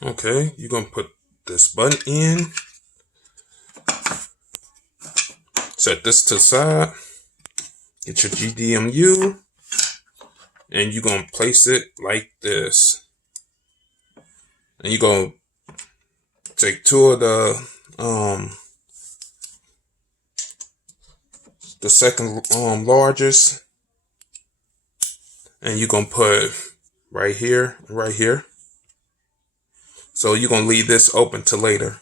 Okay, you're gonna put this button in, set this to the side, get your gdemu, and you're gonna place it like this. And you're gonna take two of the second largest, and you're gonna put right here, right here. So you're gonna leave this open till later.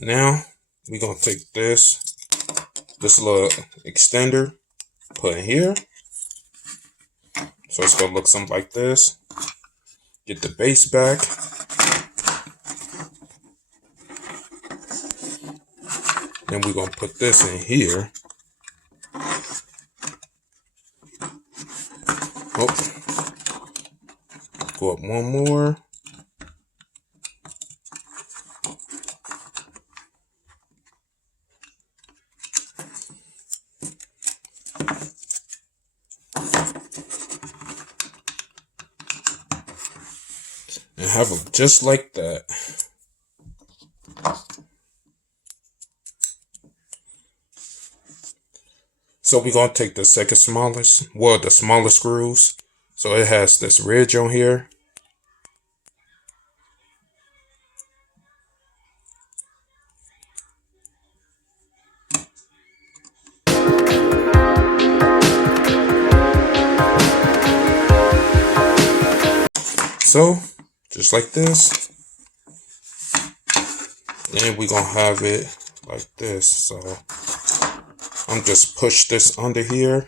Now we're gonna take this little extender, put in here. So it's gonna look something like this. Get the base back. Then we're gonna put this in here. Oh, go up one more. And have them just like that. So we're going to take the second smallest, well, the smallest screws. So it has this ridge on here. So, just like this. And we're going to have it like this. So, I'm just push this under here.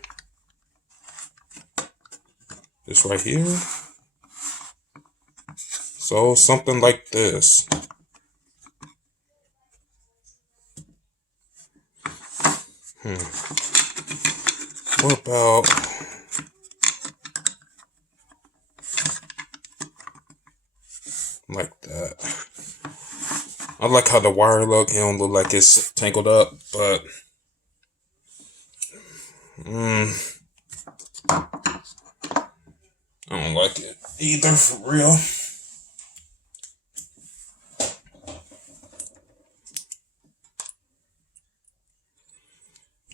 This right here. So, something like this. What about... like that. I like how the wire look. It don't look like it's tangled up, but I don't like it either, for real.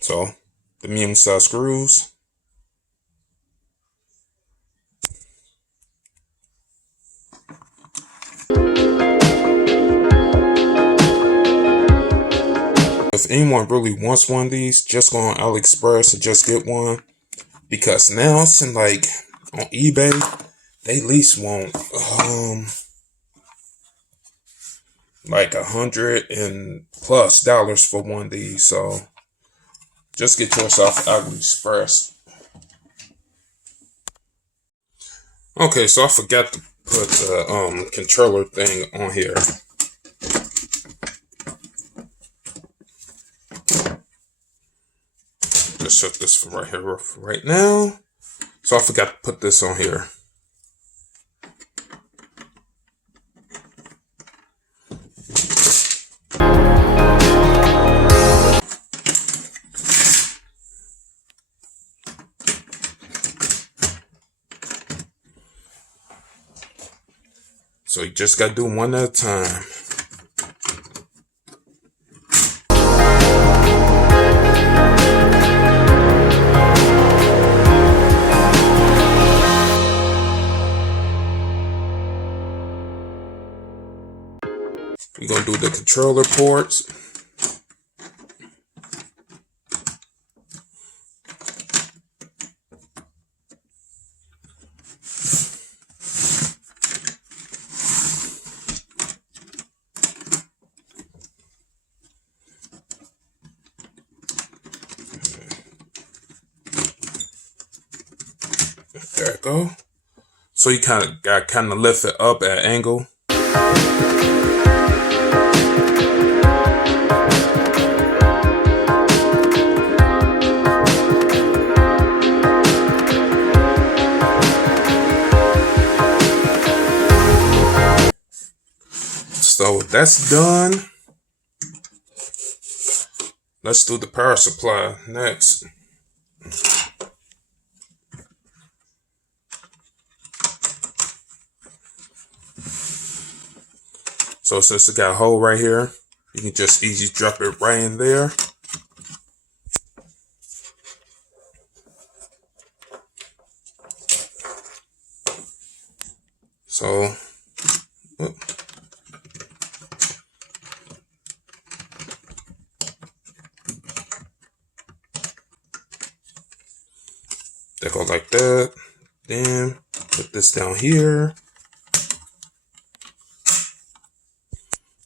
So the medium size screws. If anyone really wants one of these, just go on Aliexpress and just get one. Because now it's in like on eBay, they at least want like $100+ for one of these. So just get yours off Aliexpress. Okay, so I forgot to put the controller thing on here. Just set this for right here for right now. So I forgot to put this on here. So you just gotta do one at a time. We're gonna do the controller ports. There we go. So you kind of lift it up at an angle. So that's done. let's do the power supply next. So since it got a hole right here, you can just easy drop it right in there. So, they go like that. Then put this down here.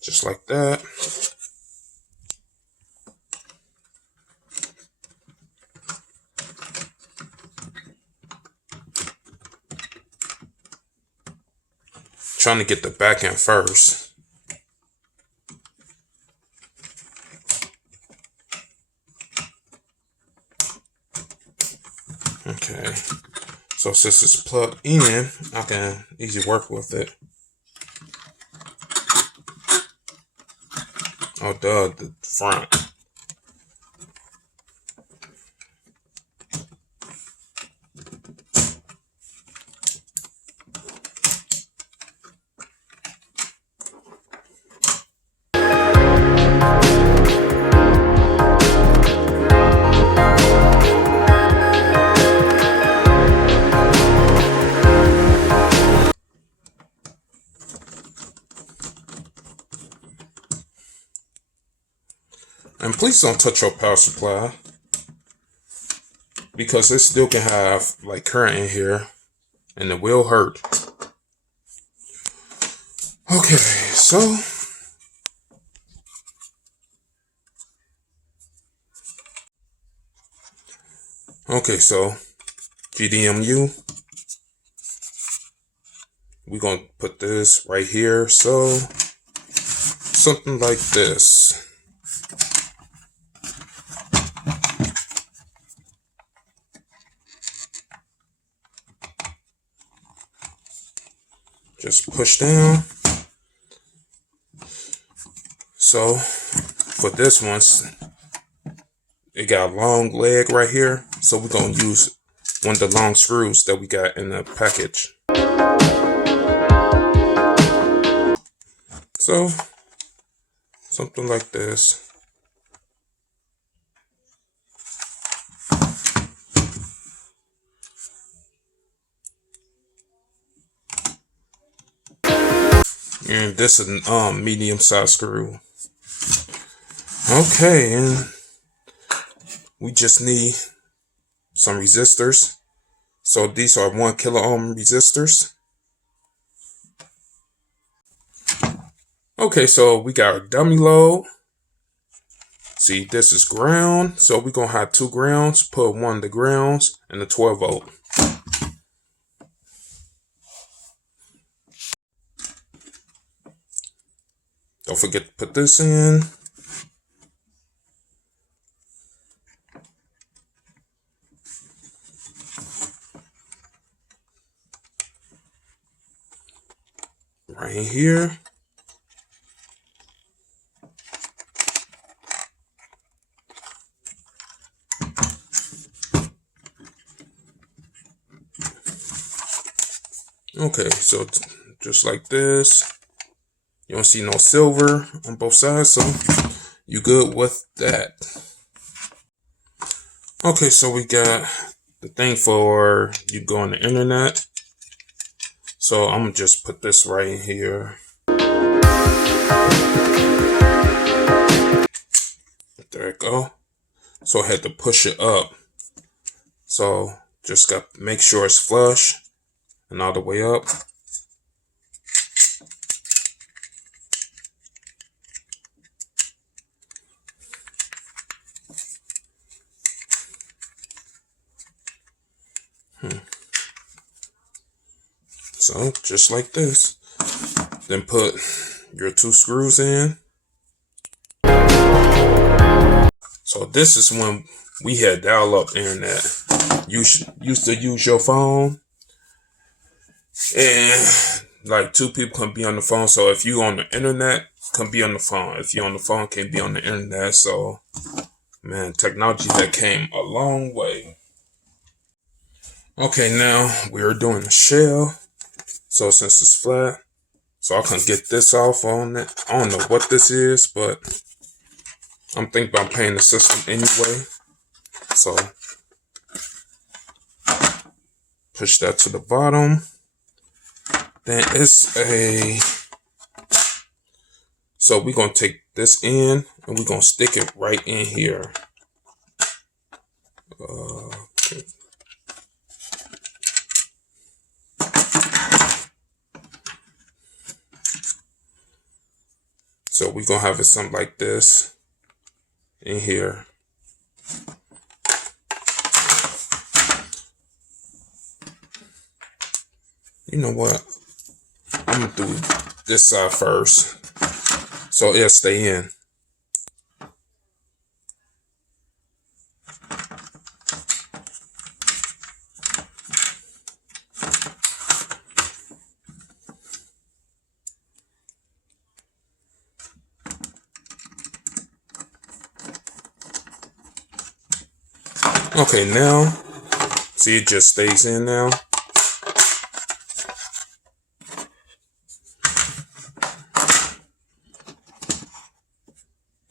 Just like that. Trying to get the back end first. Okay. So since it's plugged in, I can easily work with it. Oh, duh, the front. And please don't touch your power supply, because it still can have like current in here and it will hurt. Okay, so gdemu, we're gonna put this right here, so something like this. Just push down. So for this one, it got a long leg right here, so we're gonna use one of the long screws that we got in the package. So something like this. And this is a medium-sized screw. Okay, and we just need some resistors. So these are 1 kilo ohm resistors. Okay, so we got our dummy load. See, this is ground. So we're going to have 2 grounds. Put one of the grounds and the 12 volt. Don't forget to put this in. Right here. Okay, so just like this. You don't see no silver on both sides, so you good with that. Okay, so we got the thing for you go on the internet. So I'm gonna just put this right here. There it go. So I had to push it up. So just got to make sure it's flush and all the way up. So just like this. Then put your 2 screws in. So this is when we had dial-up internet. You used to use your phone, and like 2 people can be on the phone. So if you on the internet, can be on the phone. If you on the phone, can be on the internet. So Man, technology that came a long way. Okay, now we're doing the shell. So since it's flat, so I can get this off on it. I don't know what this is, but I'm thinking about paying the system anyway. So push that to the bottom. Then it's so we're going to take this in and we're going to stick it right in here. Okay. So we're going to have it something like this in here. You know what? I'm going to do this side first so it'll stay in. Okay, now, see, it just stays in now.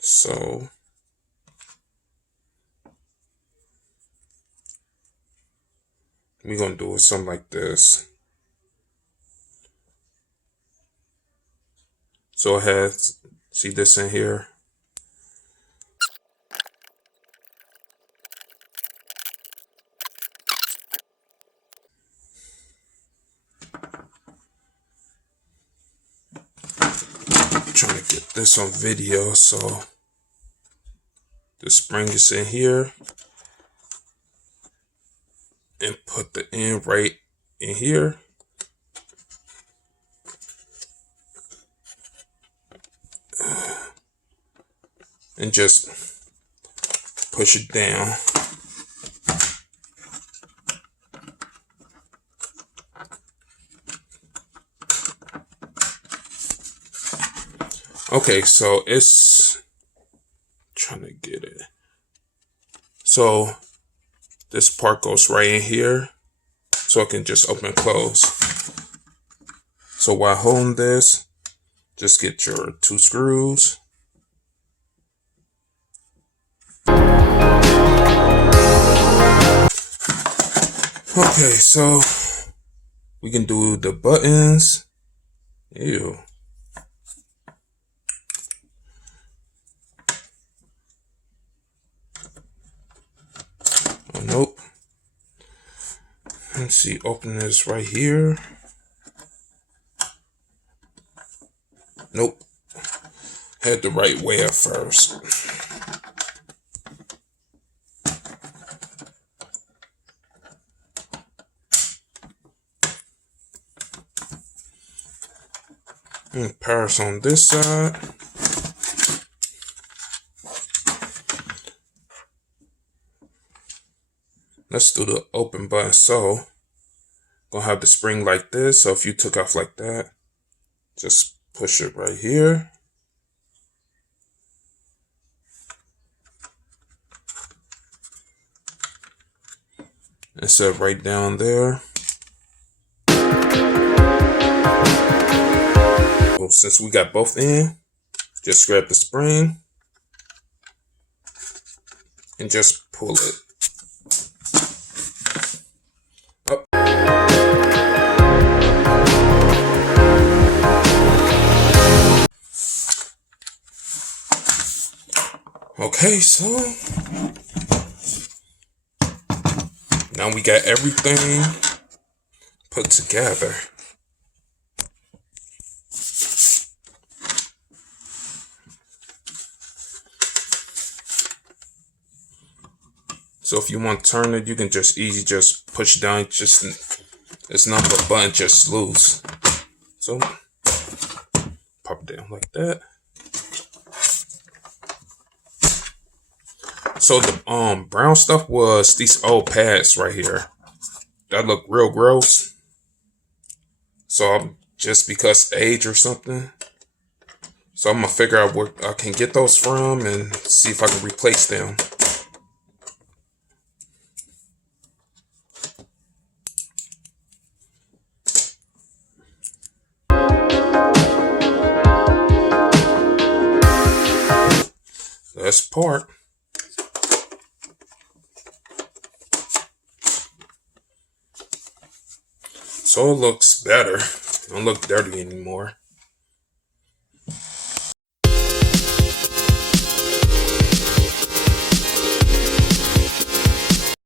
So, we're going to do it something like this. So it has, see this in here? Trying to get this on video, so the spring is in here and put the end right in here. And just push it down. Okay, so it's trying to get it. So this part goes right in here, so it can just open and close. So while holding this, just get your 2 screws. Okay, so we can do the buttons. Ew. Oh, nope. Let's see, open this right here. Nope. Had the right way at first. And Paris on this side. Let's do the open button. So, gonna have the spring like this. So if you took off like that, just push it right here. And set right down there. Well, since we got both in, just grab the spring and just pull it up. Okay, so now we got everything put together. So if you want to turn it, you can just just push down. Just it's not a button, just loose. So pop it down like that. So the brown stuff was these old pads right here. That look real gross. So I'm just because age or something. So I'm gonna figure out where I can get those from and see if I can replace them. best part. So it looks better. Don't look dirty anymore.